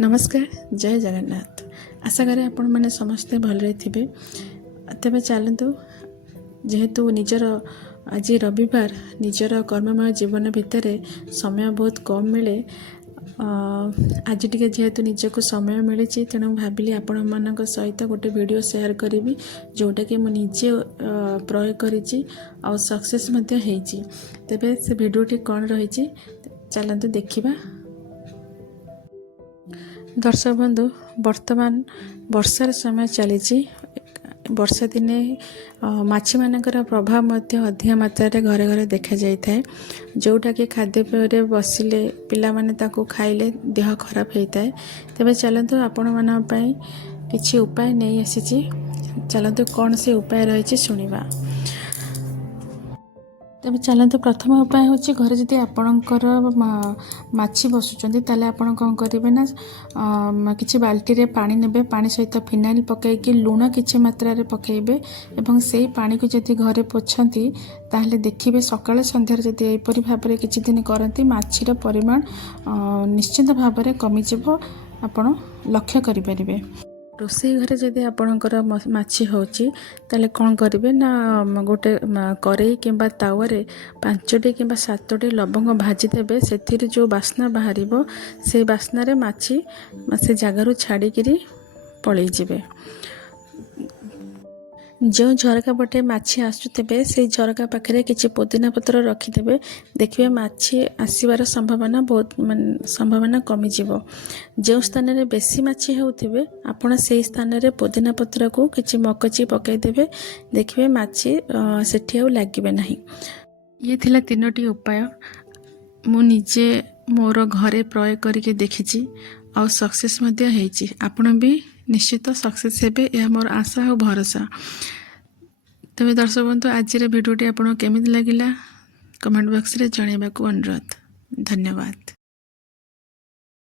नमस्कार जय जगन्नाथ। आशा करें आपण मैंने समस्ते भलरे थे। तेज चलतु जेहेतु निजर आज रविवार निजर कर्ममय जीवन भितर समय बहुत कम मिले आज टे जेहेतु निजक समय मिली तेणु भाविली आपण मान सहित गोटे वीडियो शेयर करी जोटा कि मुझे प्रयोग करी सक्सेस तेबे से वीडियोटी कौन रही चलतु देखा। दर्शक बंधु वर्तमान वर्षार समय चली वर्षा दिने माछी मानकर प्रभाव मध्य अधिक मात्रा घरे घरे देखा जाए जोटा कि खाद्यपेय बसिले पिला माने ताको खाइले देह खराब होता है। तेबे चलतु आपण मान किछि उपाय नहीं आसी चलतु कौन से उपाय रही शुणा। तेज चलतु प्रथम उपाय हूँ घर जदि आपणकर माछी बसुँच ताले आपण कौन करेंगे ना किसी बाल्टी पानी नेबे पानी सहित फिनाइल पकईकि लुण किछि मात्रा पकेबे एवं से पानी को जदि घरे पोछती ताहले देखिए सकाଳେ सन्धार जदि एपरी भाव किछि दिन करती माछीर परिमाण निश्चित भाव कमिजिव आपण लक्ष्य करें। रोषे घरे जदि आपणकर माछी होची ताले कौन करेंगे ना गोटे करेई किंबा तावारे 5टी किंबा 7टी लवंग भाजी देबे से जो बास्ना बाहर से बास्नारे माछी से जगार छाड़िकी पलि जिवे। जो झरका पटे माछी आसुथे से झरका पाखे किसी पुदीना पत्र रखिदे देखिए माछी आसबार संभावना बहुत संभावना कमिजिव। जो स्थान रे बेसी माछी होउथिबे आपण से स्थान रे पुदीना पत्र को किसी मकची पकईदेवे देखिए माछी सेठी आउ लागिबे नाही। ये थिला 3टी उपाय मु निजे मोर घरे प्रयोग करके देखिछि आ सक्सेस मध्य हेछि। आपण भी निश्चित सक्सेस हेबे यह मोर आशा और भरोसा। तबे दर्शक बंधु आज वीडियोटी आपको केमिति लगिला कमेंट बॉक्स रे जणाइबाकू अनुरोध। धन्यवाद।